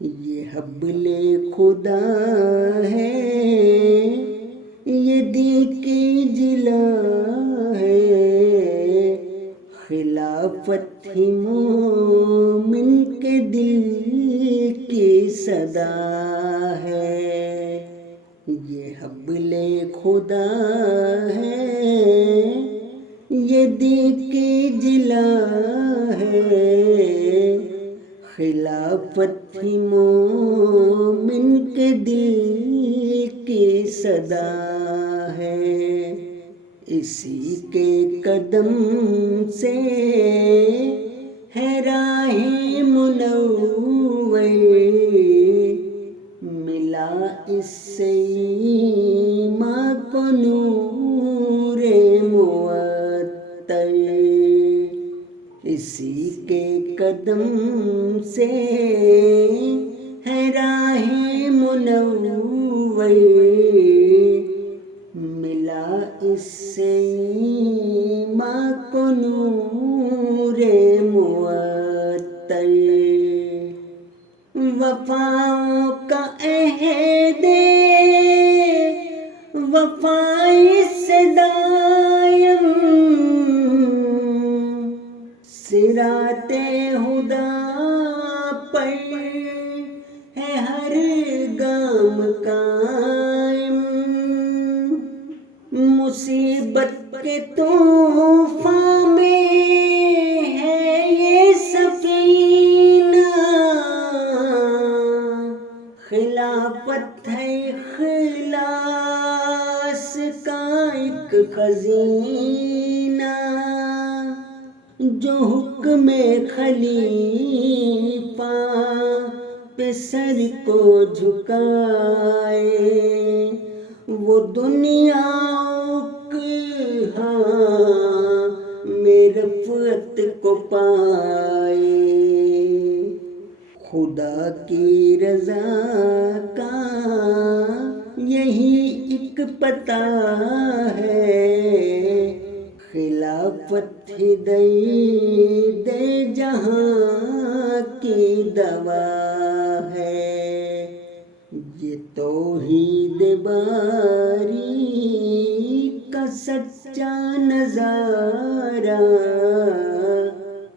یہ حبل خدا ہے، یہ دی کی جلا ہے، خلافت ہی مومن کے دل کی صدا ہے۔ یہ حبل خدا ہے، یہ دی کی جلا ہے، خلافت ہی مومن کے دل کی صدا ہے۔ اسی کے قدم سے ہے راہ منور، ملا اس سے ایمان کو نور معطر۔ اسی کے قدم سے ہے راہ منور، ملا اس سے ایمان کو نور معطر۔ وفاؤں کا عہد وفائی سے دائم، صراط ہدیٰ پر ہے ہر گام قائم، مصیبت کے طوفان میں ہے یہ سفینہ، خلافت ہے اخلاص کا ایک خزینہ، جو حکم خلیفہ پہ سر کو جھکائے، وہ دنیا میں رفعت کو پائے۔ خدا کی رضا کا یہی ایک پتہ ہے، خلافت ہدایت جہاں کی دوا ہے۔ یہ توحید باری کا سچا نظارہ،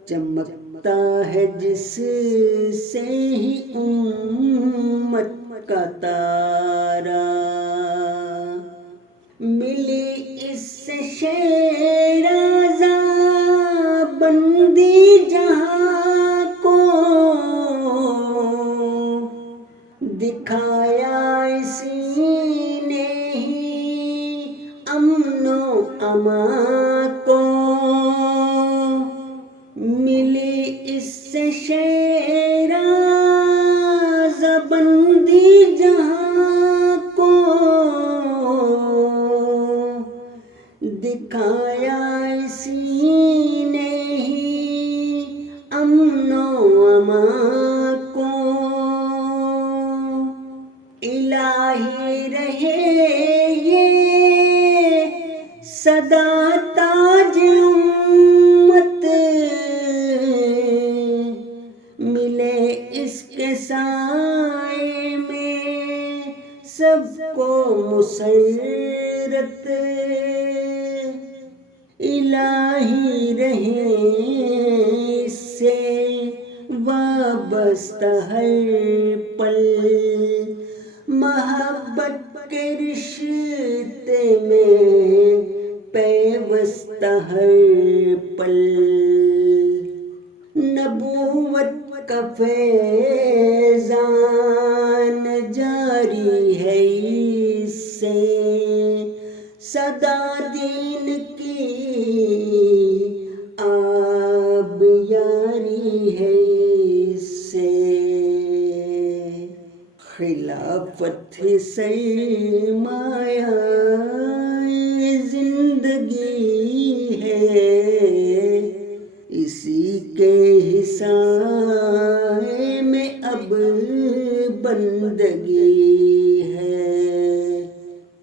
چمکتا ہے جس سے ہی امت کا تارا، ملی اس سے شیرازہ بندی جہاں کو، دکھایا اسی نے ہی امن و امان کو، ملی اس سے شیرازہ بندی جہاں کو، دکھایا اسی نے ہی امن و امان کو۔ الہی رہے یہ صدا تاج امت، ملے اس کے سائے میں سب کو مسرت، الہی رہے اس سے وابستہ ہر پل، محبت کے رشتے میں پیوستہ ہر پل، نبوت کا فیضان جاری ہے اس سے، سدا دین کی آب یاری ہے اس سے، خلافت سرمایہ زندگی ہے، اسی کے حصے میں اب بندگی ہے،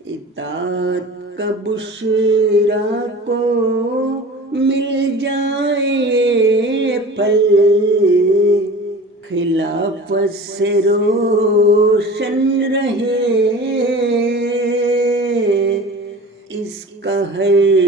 اطاعت کا بشرا کو مل جائے پھل، خلافت سے روشن رہے، اس کا ہر